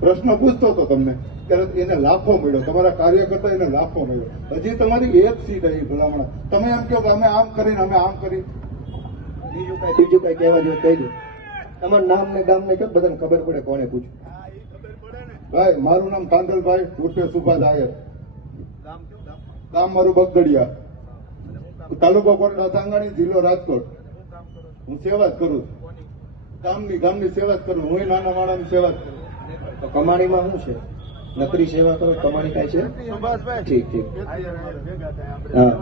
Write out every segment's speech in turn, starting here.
પ્રશ્ન પૂછતો હતો તમને. ત્યારે એને લાફો મળ્યો. તમારા કાર્યકર્તા એને લાફો મળ્યો. હજી તમારી એક સીટ આવી ભલામણ. તમે એમ કહો કે અમે આમ કરીને, અમે આમ કરી. બીજું કઈ બીજું કઈ કહેવા જોઈએ કહી દો તમારું નામ ને ગામ ને કેમ બધાને ખબર પડે કોને પૂછ્યું? ભાઈ, મારું નામ કાંદલભાઈ ઉર્ફે સુભા દાયર ગામ મારું બગદડિયા. તાલુકો કોટડા સાંગાણી જિલ્લો રાજકોટ. હું સેવા જ કરું ગામની ગામની સેવા જ કરું. હું નાના માણસની સેવા જ કરું. તો કમાણીમાં શું છે? નકરી સેવા કરો કમાણી થાય છે? ઠીક ઠીક. હું.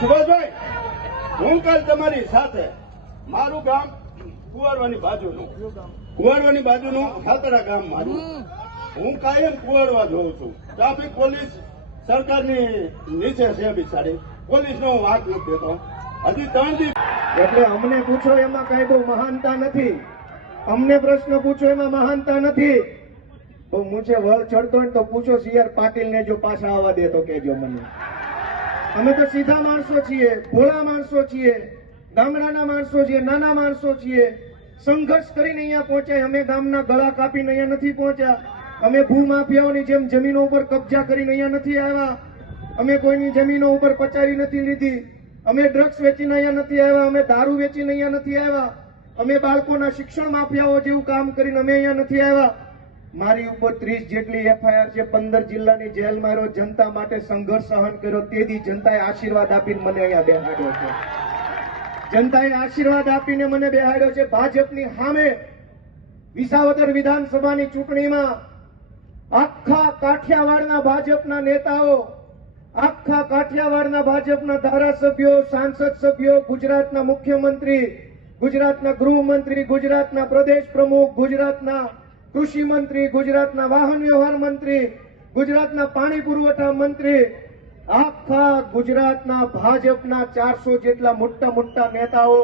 સુભાષભાઈ હું કાલ તમારી સાથે. મારું ગામ કુવારવાની બાજુનું. કુવારવાની બાજુનું ખાતરા ગામ મારું. હું કાયમ કુવારવા જોઉં છું. ટ્રાફિક પોલીસ સરકારની નીચે છે બિચારી. પોલીસનો હું વાંક નથી દેતો. હજી ત્રણ એટલે અમને પૂછો એમાં બહુ મહાનતા નથી. અમને પ્રશ્ન પૂછો એમાં મહાનતા નથી. તો મૂછે વળ ચડતો હોય તો પૂછો સીઆર પાટીલ ને જો પાછા આવવા દે તો કેજો મને. અમે તો સીધા માણસો છીએ, ભોળા માણસો છીએ, ગામડાના માણસો છીએ, નાના માણસો છીએ. સંઘર્ષ કરીને અહીંયા પહોંચ્યા, અમે ગામના ગળા કાપીને અહીંયા નથી પહોંચ્યા. અમે ભૂમાફિયાઓની જેમ જમીનો ઉપર કબજા કરીને અહીંયા નથી આવ્યા. અમે કોઈની જમીનો ઉપર પચારી નથી લીધી. અમે ડ્રગ્સ વેચીને અહીંયા નથી આવ્યા, અમે દારૂ વેચીને અહીંયા નથી આવ્યા. અમે બાળકોના શિક્ષણ માફિયાઓ જેવું કામ કરીને અમે અહીંયા નથી આવ્યા. મારી ઉપર ત્રીસ જેટલી એફઆઈઆર છે, પંદર જિલ્લાની જેલ માર્યો, જનતા માટે સંઘર્ષ સહન કર્યો, તેથી જનતાએ આશીર્વાદ આપીને મને અહીંયા બેહાડ્યો છે. જનતાએ આશીર્વાદ આપીને મને બેહાડ્યો છે. ભાજપની સામે વિસાવદર વિધાનસભાની ચૂંટણીમાં આખા કાઠિયાવાડના ભાજપના નેતાઓ, આખા કાઠિયાવાડના ભાજપના ધારાસભ્યો, સાંસદ સભ્યો, ગુજરાતના મુખ્યમંત્રી, ગુજરાતના ગૃહમંત્રી, ગુજરાતના પ્રદેશ પ્રમુખ, ગુજરાતના કૃષિ મંત્રી, ગુજરાતના વાહન વ્યવહાર મંત્રી, ગુજરાતના પાણી પુરવઠા મંત્રી, આખા ગુજરાતના ભાજપના ચારસો જેટલા મોટા મોટા નેતાઓ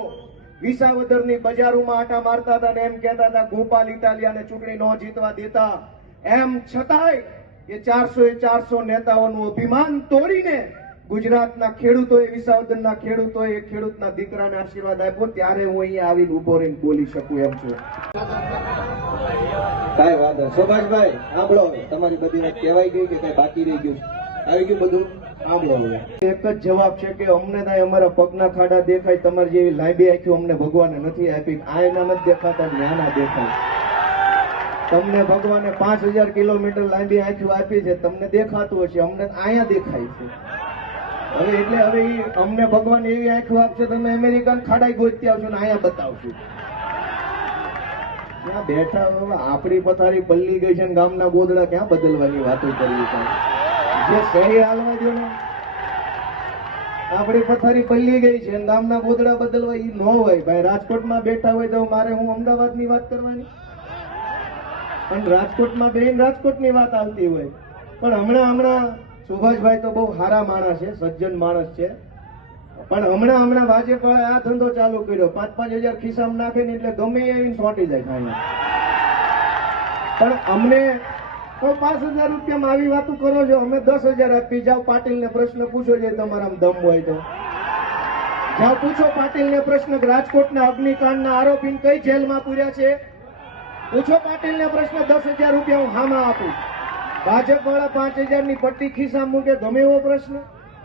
વિસાવદરની બજારોમાં આટા મારતા હતા ને એમ કહેતા હતા, ગોપાલ ઇટાલિયાને ચૂંટણી ન જીતવા દેતા. એમ છતાંય એ ચારસો એ ચારસો નેતાઓનું અભિમાન તોડીને ગુજરાતના ખેડૂતોએ, વિસાવદનના ખેડૂતોએ ખેડૂતના દીકરાને આશીર્વાદ આપ્યો. ત્યારે હું અહીંયા આવીને ઊભો રહીને બોલી શકું એમ છું. કાંઈ વાંધો સુભાષભાઈ, સાંભળો તમારી બધી વાત કહેવાઈ ગઈ કે કઈ બાકી રહી ગયું આવી ગયું બધું? એક જ જવાબ છે કે અમને ના અમારા પગના ખાડા દેખાય, તમારી જેવી લાંબી આંખી અમને ભગવાને નથી આપી. આયના નથી દેખાતા નાના દેખાય. તમને ભગવાને પાંચ હજાર કિલોમીટર લાંબી આંખી આપી છે, તમને દેખાતું હશે. અમને અહીંયા દેખાય છે. હવે એટલે હવે અમને ભગવાન એવી આંખો આપશે, તમે અમેરિકન ખાડાઈ ગોતતી આવશો ને અહીંયા બતાવશું. ત્યાં બેઠા હવે આપણી પથારી પલ્લી ગઈ છે ને ગામના ગોદડા ક્યાં બદલવાની વાતો કરવી છે જે સહી હાલવા દો આપણી પથારી પલ્લી ગઈ છે ગામના ગોદડા બદલવા ઈ ન હોય. ભાઈ, રાજકોટમાં બેઠા હોય તો મારે હું અમદાવાદની વાત કરવાની? પણ રાજકોટમાં બેન રાજકોટની વાત આવતી હોય. પણ હમણાં હમણાં સુભાષભાઈ તો બહુ સારા માણસ છે, સજ્જન માણસ છે. પણ હમણાં હમણાં ભાજપ આ ધંધો ચાલુ કર્યો. પાંચ પાંચ હજાર ખિસ્સામાં નાખે ને એટલે ગમે એ આવીને સોંટી જાય પણ અમને પાંચ હજાર રૂપિયામાં આવી વાતો કરો છો, અમે દસ હજાર આપી જાઓ પાટીલને પ્રશ્ન પૂછો છે તમારા દમ હોય તો. જાઓ પૂછો પાટીલને પ્રશ્ન કે રાજકોટના અગ્નિકાંડના આરોપીને કઈ જેલમાં પૂર્યા છે? પૂછો પાટીલને પ્રશ્ન, દસ હજાર રૂપિયા હું હામાં આપું. ભાજપ વાળા પાંચ હજારની પટ્ટી ખિસ્સા મૂકે, ગમે એવો પ્રશ્ન?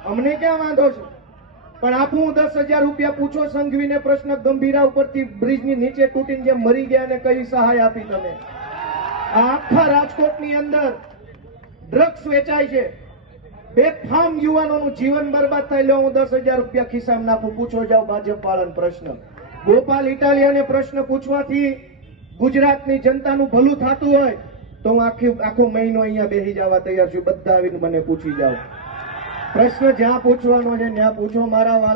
અમને ક્યાં વાંધો છે? પણ આપું દસ હજાર રૂપિયા પૂછો, સંઘવીને પ્રશ્ન ગંભીરા ઉપરથી બ્રિજની નીચે તૂટીને જેમ મરી ગયા ને કઈ સહાય આપી તમે? આ આખા રાજકોટની અંદર ડ્રગ્સ વેચાય છે. બેફામ યુવાનોનું જીવન બરબાદ થાય લો હું દસ હજાર રૂપિયા ખિસ્સામાં નાખું, પૂછો જાઓ ભાજપ વાળાને પ્રશ્ન. ગોપાલ ઇટાલિયાને પ્રશ્ન પૂછવાથી ગુજરાતની જનતાનું ભલું થતું હોય તો હું આખી આખો મહિનો અહીંયા બેસી જવા તૈયાર છું. બધા આવીને મને પૂછી જાઓ. પ્રશ્ન જ્યાં પૂછવાનો છે, ત્યાં પૂછો. મારા